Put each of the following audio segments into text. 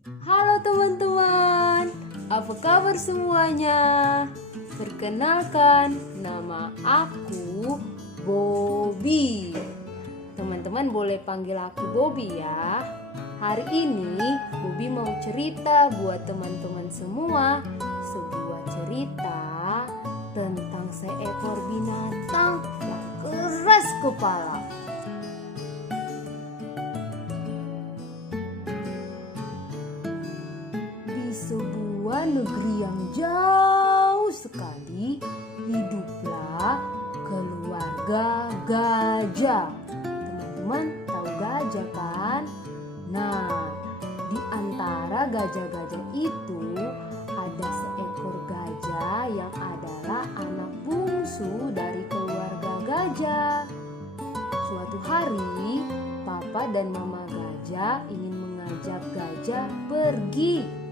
Halo teman-teman, apa kabar semuanya? Perkenalkan, nama aku Bobby. Teman-teman boleh panggil aku Bobby ya. Hari ini Bobby mau cerita buat teman-teman semua sebuah cerita tentang seekor binatang yang keras kepala. Di sebuah negeri yang jauh sekali, hiduplah keluarga gajah. Teman-teman tahu gajah kan? Nah, di antara gajah-gajah itu ada seekor gajah yang adalah anak bungsu dari keluarga gajah. Suatu hari, papa dan mama gajah ingin mengajak gajah pergi.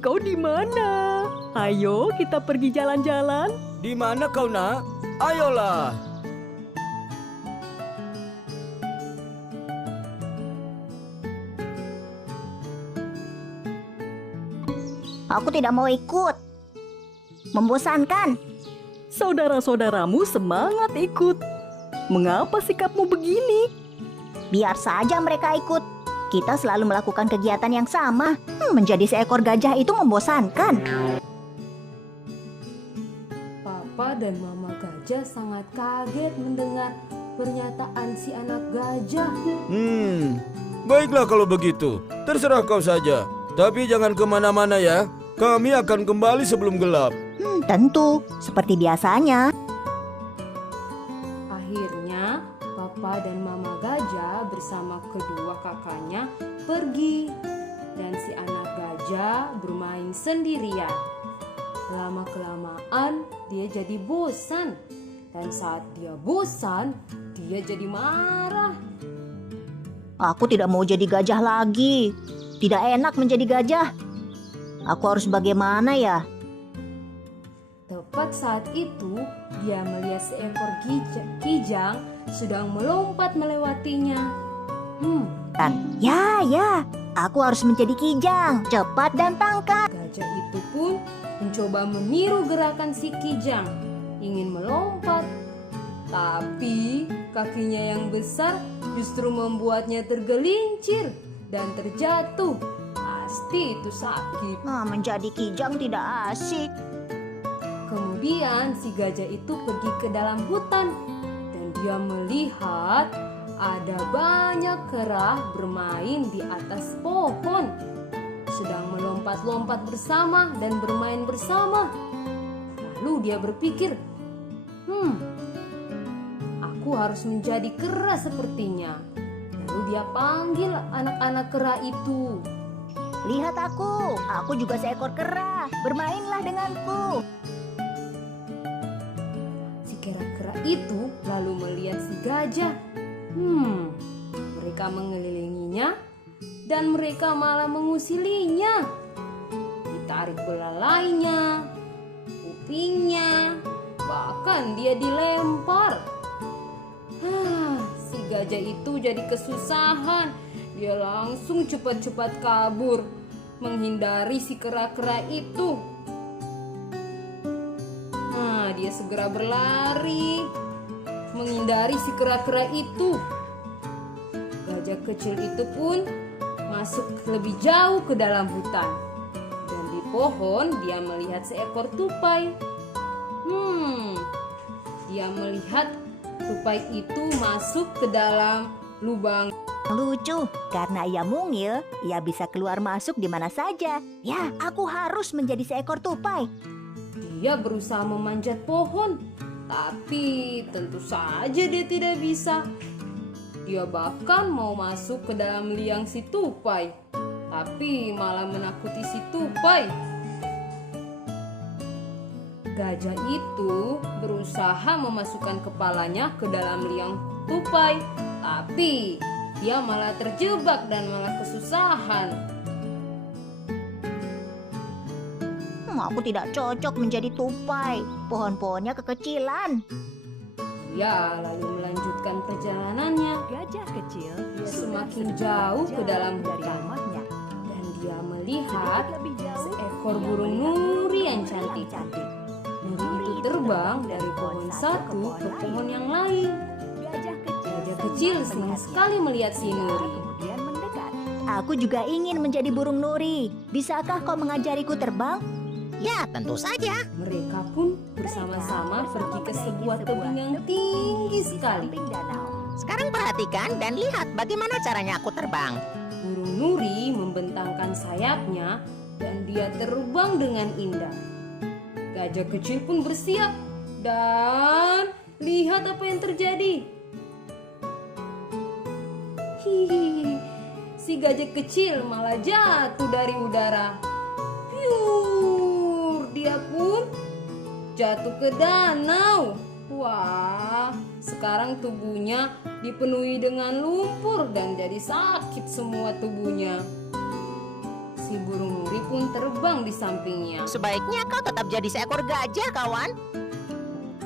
Kau di mana? Ayo kita pergi jalan-jalan. Di mana kau nak? Ayolah. Aku tidak mau ikut. Membosankan. Saudara-saudaramu semangat ikut. Mengapa sikapmu begini? Biar saja mereka ikut. Kita selalu melakukan kegiatan yang sama. Menjadi seekor gajah itu membosankan. Papa dan mama gajah sangat kaget mendengar pernyataan si anak gajah. Baiklah kalau begitu. Terserah kau saja. Tapi jangan kemana-mana ya. Kami akan kembali sebelum gelap. Tentu, seperti biasanya. Akhirnya, papa dan mama gajah bersama kedua kakaknya pergi. Dan si anak gajah bermain sendirian. Lama-kelamaan dia jadi bosan. Dan saat dia bosan, dia jadi marah. Aku tidak mau jadi gajah lagi. Tidak enak menjadi gajah. Aku harus bagaimana ya? Tepat saat itu, dia melihat seekor kijang sedang melompat melewatinya. Ya, aku harus menjadi kijang, cepat dan tangkap. Gajah itu pun mencoba meniru gerakan si kijang, ingin melompat. Tapi kakinya yang besar justru membuatnya tergelincir dan terjatuh. Pasti itu sakit. Menjadi kijang tidak asik. Kemudian si gajah itu pergi ke dalam hutan dan dia melihat ada banyak kera bermain di atas pohon, sedang melompat-lompat bersama dan bermain bersama. Lalu dia berpikir, aku harus menjadi kera sepertinya. Lalu dia panggil anak-anak kera itu. Lihat aku juga seekor kera. Bermainlah denganku. Si kera-kera itu lalu melihat si gajah. Mereka mengelilinginya dan mereka malah mengusilinya. Ditarik belalainya, kupingnya, bahkan dia dilempar. Si gajah itu jadi kesusahan. Dia langsung cepat-cepat kabur, menghindari si kera-kera itu. Dia segera berlari, menghindari si kera-kera itu. Gajah kecil itu pun masuk lebih jauh ke dalam hutan. Dan di pohon dia melihat seekor tupai. Dia melihat tupai itu masuk ke dalam lubang. Lucu, karena ia mungil, ia bisa keluar masuk di mana saja. Ya, aku harus menjadi seekor tupai. Dia berusaha memanjat pohon, tapi tentu saja dia tidak bisa. Dia bahkan mau masuk ke dalam liang si tupai, tapi malah menakuti si tupai. Gajah itu berusaha memasukkan kepalanya ke dalam liang tupai, tapi dia malah terjebak dan malah kesusahan. Aku tidak cocok menjadi tupai. Pohon-pohonnya kekecilan. Dia lalu melanjutkan perjalanannya. Gajah kecil Dia semakin jauh ke dalam dari hutan. rumahnya. dia melihat seekor burung nuri yang cantik. Nuri itu terbang dari pohon satu ke pohon yang lain. Gajah kecil senang sekali melihat si Nuri. Aku juga ingin menjadi burung nuri. Bisakah kau mengajariku terbang? Ya, tentu saja. Mereka pun bersama-sama pergi ke sebuah tebing yang tinggi sekali. Sekarang perhatikan dan lihat bagaimana caranya aku terbang. Burung Nuri membentangkan sayapnya dan dia terbang dengan indah. Gajah kecil pun bersiap dan lihat apa yang terjadi. Hihihi, si gajah kecil malah jatuh dari udara. Piur, dia pun jatuh ke danau. Wah, sekarang tubuhnya dipenuhi dengan lumpur dan jadi sakit semua tubuhnya. Si burung Nuri pun terbang di sampingnya. Sebaiknya kau tetap jadi seekor gajah, kawan.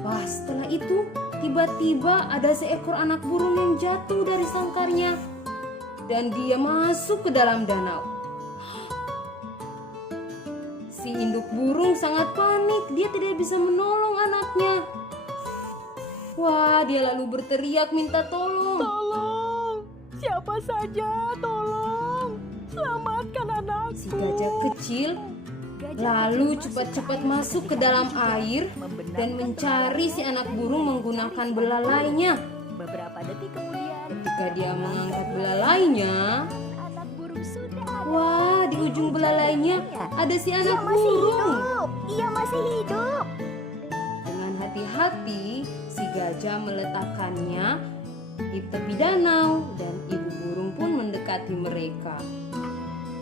Wah, setelah itu tiba-tiba ada seekor anak burung yang jatuh dari sangkarnya dan dia masuk ke dalam danau. Si induk burung sangat panik, dia tidak bisa menolong anaknya. Wah, dia lalu berteriak minta tolong. Tolong, siapa saja, tolong, selamatkan anakku. Si gajah kecil lalu cepat-cepat masuk ke dalam air dan mencari si anak burung menggunakan belalainya. Beberapa detik kemudian, Ketika dia mengangkat belalainya, anak burung sudah ada. wah, di ujung belalainya ada si Ia anak masih burung. hidup. Ia masih hidup. Dengan hati-hati, si gajah meletakkannya di tepi danau dan ibu burung pun mendekati mereka.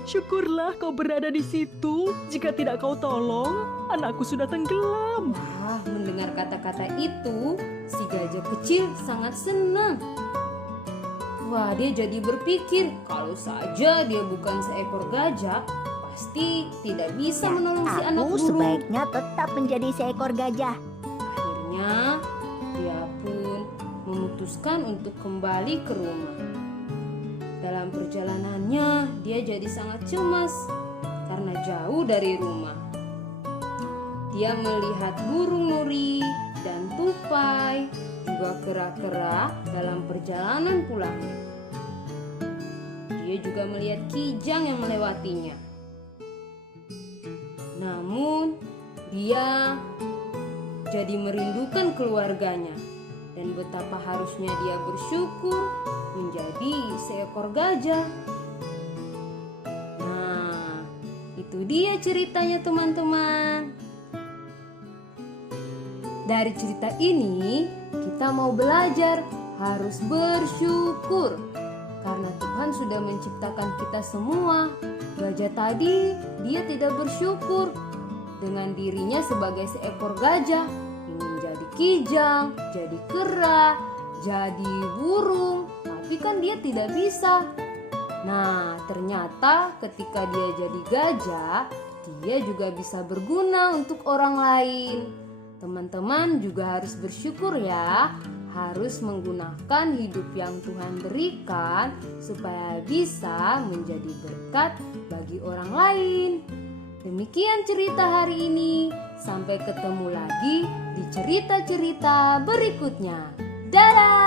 Syukurlah kau berada di situ. Jika tidak kau tolong, anakku sudah tenggelam. Wah, mendengar kata-kata itu, si gajah kecil sangat senang. Wah, dia jadi berpikir kalau saja dia bukan seekor gajah, pasti tidak bisa menolong si anak Aku burung. sebaiknya tetap menjadi seekor gajah. Akhirnya, dia pun memutuskan untuk kembali ke rumah. Dalam perjalanannya, dia jadi sangat cemas karena jauh dari rumah. Dia melihat burung nuri dan tupai, juga kera-kera dalam perjalanan pulangnya. Dia juga melihat kijang yang melewatinya. Namun, dia jadi merindukan keluarganya dan betapa harusnya dia bersyukur menjadi seekor gajah. Nah, itu dia ceritanya teman-teman. Dari cerita ini kita mau belajar harus bersyukur karena Tuhan sudah menciptakan kita semua. Gajah tadi dia tidak bersyukur dengan dirinya sebagai seekor gajah, ingin jadi kijang, jadi kera, jadi burung, tapi kan dia tidak bisa. Nah, ternyata ketika dia jadi gajah, dia juga bisa berguna untuk orang lain. Teman-teman juga harus bersyukur ya, harus menggunakan hidup yang Tuhan berikan supaya bisa menjadi berkat bagi orang lain. Demikian cerita hari ini. Sampai ketemu lagi di cerita-cerita berikutnya. Dadah!